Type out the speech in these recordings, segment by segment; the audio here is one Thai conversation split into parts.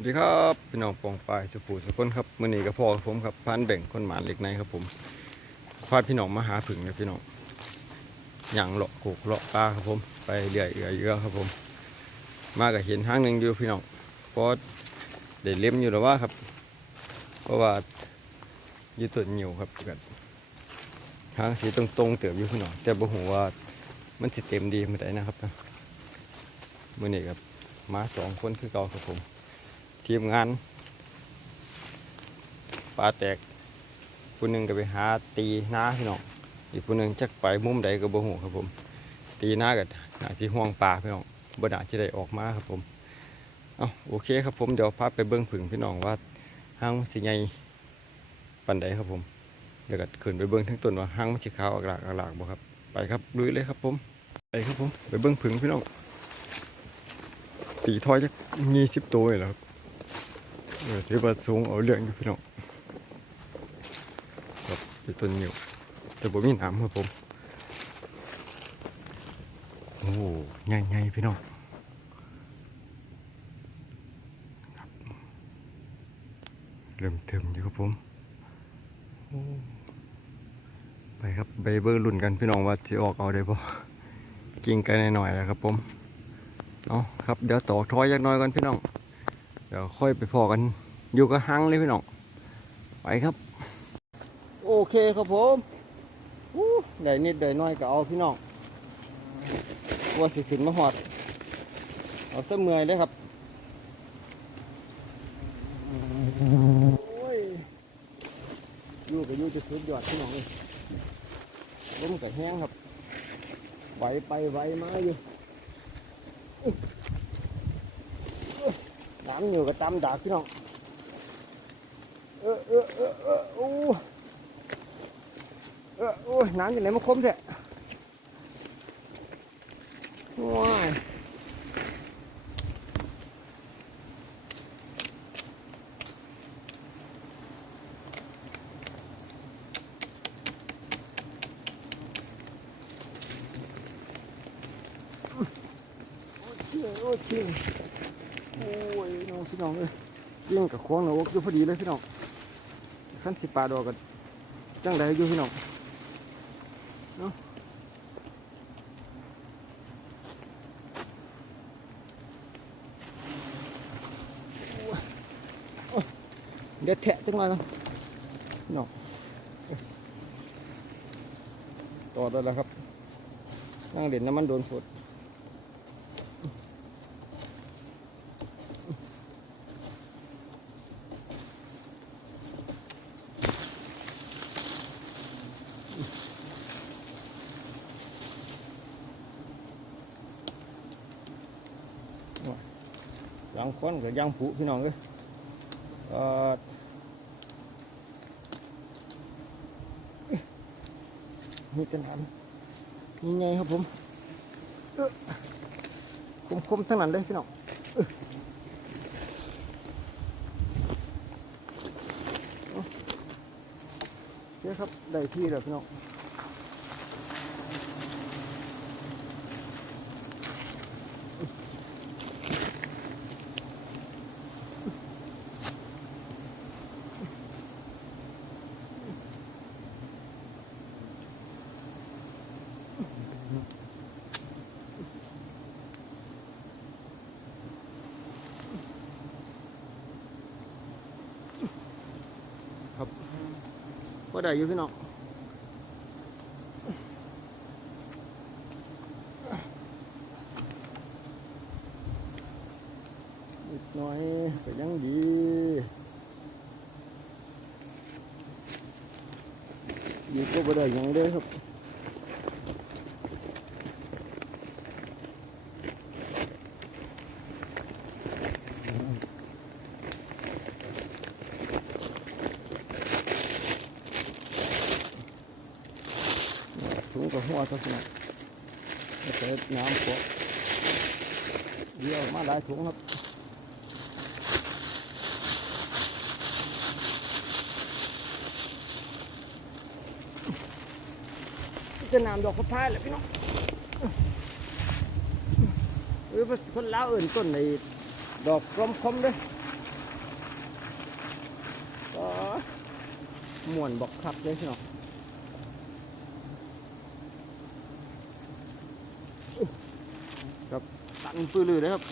สวัสดีครับพี่น้องปองปายสุภูสุคนครับมื่อนี้กับพ่อกับผมครับพันแบ่งคนหมานเล็กในครับผมพาพี่น้องมาหาผึ่งเลยพี่น้องหย่างเลาะโขกเลาะปลาครับผมไปเรื่อยเอือเยอะครับผม มากับเห็นห้างหนึ่งอยู่พี่น้องเพราะได้เล่มอยู่แล้วว่าครับ เพราะว่าอยู่ต้นเหนียวครับกันห้างสีตรงๆเติบอยู่พี่น้องแต่บ่หูว่ามันสิเต็มดีเมื่อไหร่นะครับนะมื่อนี้ครับมาสองคนคือเก่าครับผม ทีมงานปลาแตกผู้หนึ่งก็ไปหาตีน้าพี่น้องอีกผู้หนึ่งจักไปมุมใดก็บ่หูครับผม ตีน้าก็น่าที่ห่วงปลาพี่น้องบ่น่าจะได้ออกมาครับผมเอาโอเคครับผมเดี๋ยวพาไปเบิ้องผึ่งพี่น้องว่าห้างมันสิใหญ่ปันใดครับผมเดี๋ยวก็ขึ้นไปเบิ้องทั้งต้นว่าห้างมันสิขาวอักลากอักลากบ่ครับ ไปครับลุยเลยครับผมไปครับผมไปเบิ้องผึ่งพี่น้องตีทอยจักยี่สิบตัวเลยเหรอครับ เออถือว่าสูงเอาเรื่องอยู่พี่น้องครับเป็นต้นนิ้วแต่ผมมีหนามครับผม โอ้ใหญ่ๆพี่น้องเริ่มเติมอยู่ครับผมไปครับไปเบอร์ลุ่นกันพี่น้องว่าจะออกเอาได้ปะกิ่งไกลหน่อยๆแล้วครับผม เอาครับเดี๋ยวต่อทอยยักน้อยกันพี่น้อง เดี๋ยวค่อยไปพอกันอยู่กับหังเลยพี่น้องไปครับ โอเคครับผมได้นิดได้น้อยก็เอาพี่น้องว่าสิขึ้นมาหอด เอาเส้เมื่อยเลยครับโอ้ยอยู่กับอยู่จะสุดยอดพี่น้องเลยล้มกับแห้งครับไหวไปไหวมาอยู่ น้ำอยู่กับตำดากพี่น้องเออเยน้อยู่ไหนมาคมแท้ว้ายโอ้ยน้องพี่น้องเลยยิ่งกับควงหนูอยู่พอดีเลยพี่น้องขั้นสิปลาดอกกันจังไดอยู่พี่น้องเนาะเด็ดแทะจังเลยนะพี่น้องต่อได้แล้วครับนั่งเด่นน้ำมันโดนฝด ยังคนกับยังผุพี่น้องเลยเอ่อมีกันหันนี่ไงครับผมเอ้อคมคมๆทั้งนั้นเลยพี่น้องเอ้อเอาเดี๋ยวครับได้ที่แล้วพี่น้อง ครับก็ได้อยู่พี่น้องนิดหน่อยก็ยังดีอยู่ก็บ่ได้ยังเด้ครับ กับหัวตัวนี้เศษน้ำพวกเยี่ยวมาหลายถุงครับจะนำดอกพุทธายแหลยพี่น้องเออคนเลาอื่นต้นในดอกคลมคมด้วยก็ม่วนบอกครับเลยพี่น้อง ครับตันปื้อลือเลยครับ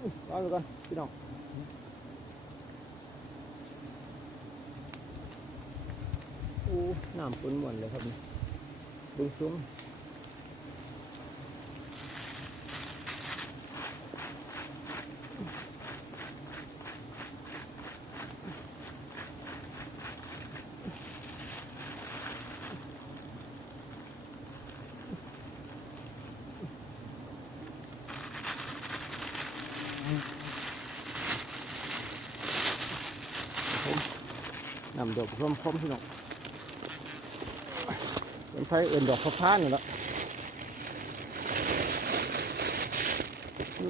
อุ๊ยเอาดูกันพี่น้องโอ้น้ำปนหมดเลยครับนี่ดูซุ้ม นำดอกร่มพร้อมพี่น้องเป็นไฟเอื่นดอกพะพานนี่แหละ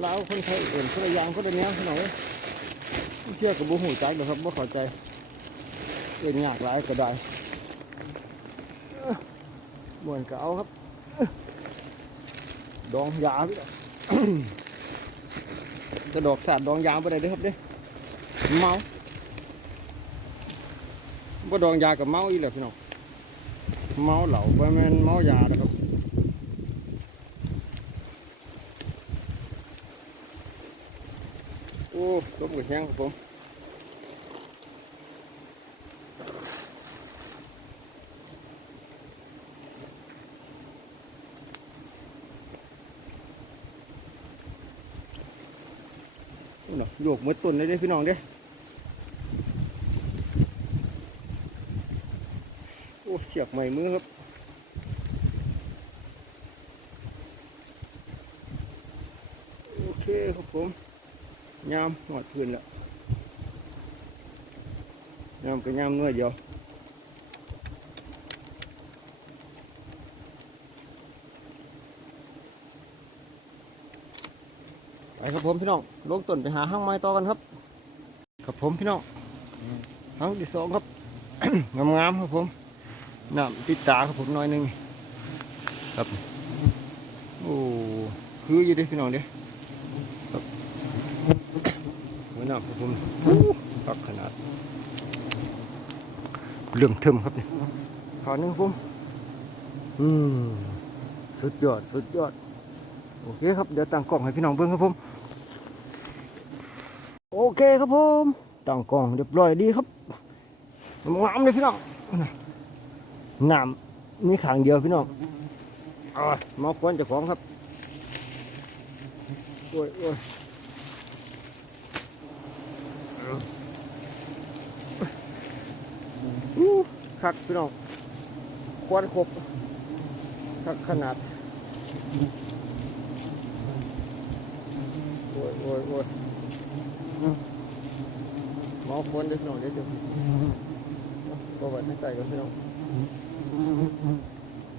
เราคนไทยเอื่นคนละยางคนละแนวพี่น้องเชื่อกับบุหูใจหรอกครับบ่เข้าใจเอื่นยากหลายก็ได้เอ้อม่วนก็เอาครับ ดองยาพี่น้อง กระดอกสาดดองยาไปได้ด้อครับเด้เมาบ่ดองยากับเมาอีหละพี่น้องเมาเหล่าบ่แม่นเมายานะครับโอ้ต้มกับแห้งครับผมนี่เนาะ โยกมือตุนเลยเด้พี่น้องเด้โอ้เสียบใหม่มือครับโอเคครับผมยามหอดพื้นแล้วยามก็ยามน้อเดียว ไปครับผมพี่น้องลงต้นไปหาห้างไม้ต่อกันครับครับผมพี่น้องห้างที่สองครับงามๆครับผมน้ำติดตาครับผมหน้อยหนึงครับโอ้คืออยู่เดิพี่น้องเด้ครับหัวน้ำครับผมตักขนาดเรื่องเทิมครับเนี่ยขอนึงครับผมอืมสุดยอด สุดยอด โอเคครับ เดี๋ยวตั้งกล้องให้พี่น้องเบิ่งครับผม โอเคครับผมตั้งกล้องเรียบร้อยดีครับงามเลยพี่น้องน้ำมีขางเดียวพี่น้องเอามาควนจ้าของครับโอ้ยโอ้ยคักพี่น้องควนครบคักขนาดโอ้ยโอ้ยโอ้ย หมอควนเด็กหน่อยเดียวจบก็วัดไม่ใส่กันพี่น้อง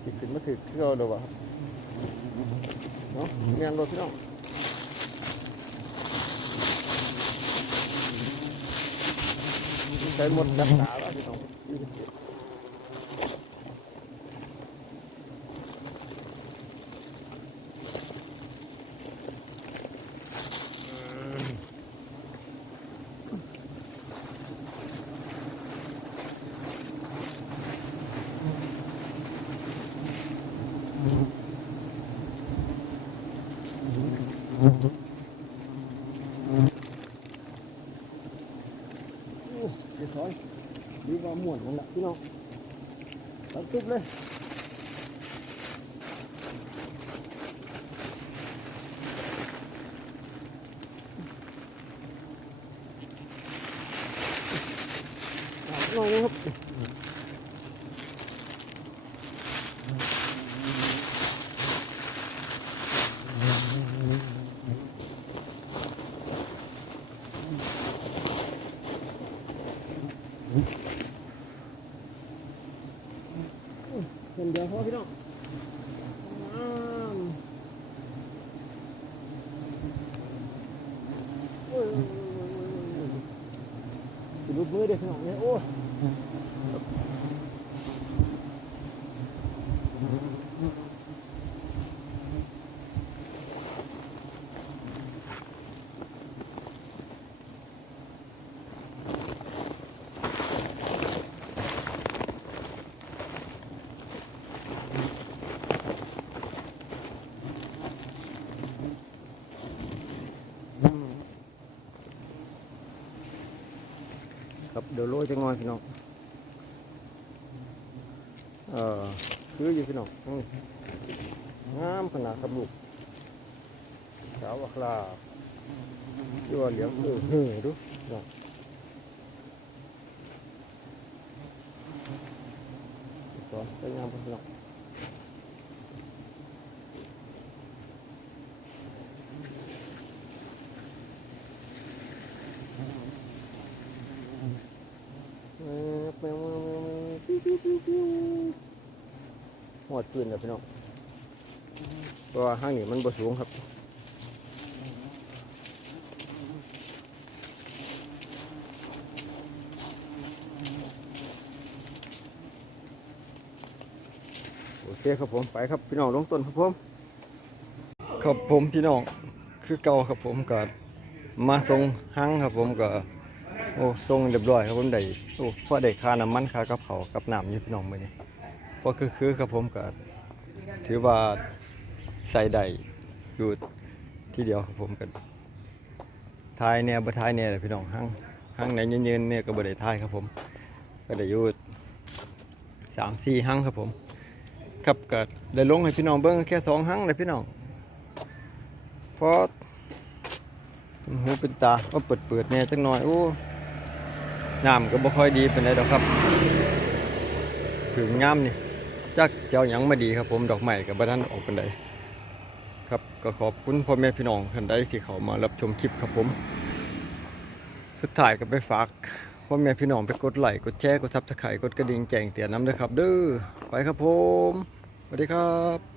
ติดขึ้นมาถึงที่เราเดี๋ยววะเนาะเมียนรถพี่น้องใช้หมดนักหนาแล้ว พี่น้องโอ้เสียถอยดีว่าม่วนนั่นแหละพี่น้องตัดจุบเลยอะหน่อยนะครับ เห็นเดียวพอพี่น้องอ้ามโอ้ยโอ้ยโอ้ยโอ้ยโอ้ยสิลุกมือเด็กพี่น้องเนี่ยโอ้ย โครับเดี๋ยวโรยจะงอนพี่น้องเออคืออยู่พี่น้องงามขนาดครับลูกสาวอัคราที่ว่าเหลียงเออเฮ้อดูน้องสอนสวยงามครับพี่น้องแมวแมวแมวแมวแมวปิ้วปิ้วปิ้วปิ้วหอ ดปืนแล้วพี่น้องเพราะว่าห้างนี้มันบ่สูงครับโอเคครับผมไปครับพี่น้องลงต้นครับผมครับผมพี่น้องคือเก่าครับผมก็มาส่งหังครับผมก็โอ้ส่งเรียบร้อยครับผมได้โอ้พอได้ค่าน้ำมันค่ากับเขากับน้ำอยู่พี่น้องมือนี้ พอคือคือครับผมก็ถือว่าใส่ได้อยู่ที่เดียวครับผมก็ทายเนี่ยบ่ทายเนี่ยแหละพี่น้องหังหังไหนยืนๆเนี่ยก็บ่ได้ทายครับผม ก็ได้อยู่สามสี่หังครับผมครับก็ได้ลงให้พี่น้องเบิ่งแค่สองหั้งเลยพี่น้องเพราะเป็นหูเป็นตาก็เปิดเปิดๆแหน่จักหน่อยโอ้น้ำก็บ่ค่อยดีเป็นไรดอกครับ ถึงงามนี่ จักเจ้าหยังมาดีครับผมดอกไม้กับบ่ทันออกเป็นไดครับก็ขอบคุณพ่อแม่พี่น้องท่านใดที่เขามารับชมคลิปครับผม สุดท้ายก็ไปฝากพ่อแม่พี่น้องไปกดไลค์กดแชร์กดซับสไครต์กดกระดิ่งแจ้งเตือนน้ำด้วยครับเด้อไปครับผมสวัสดีครับ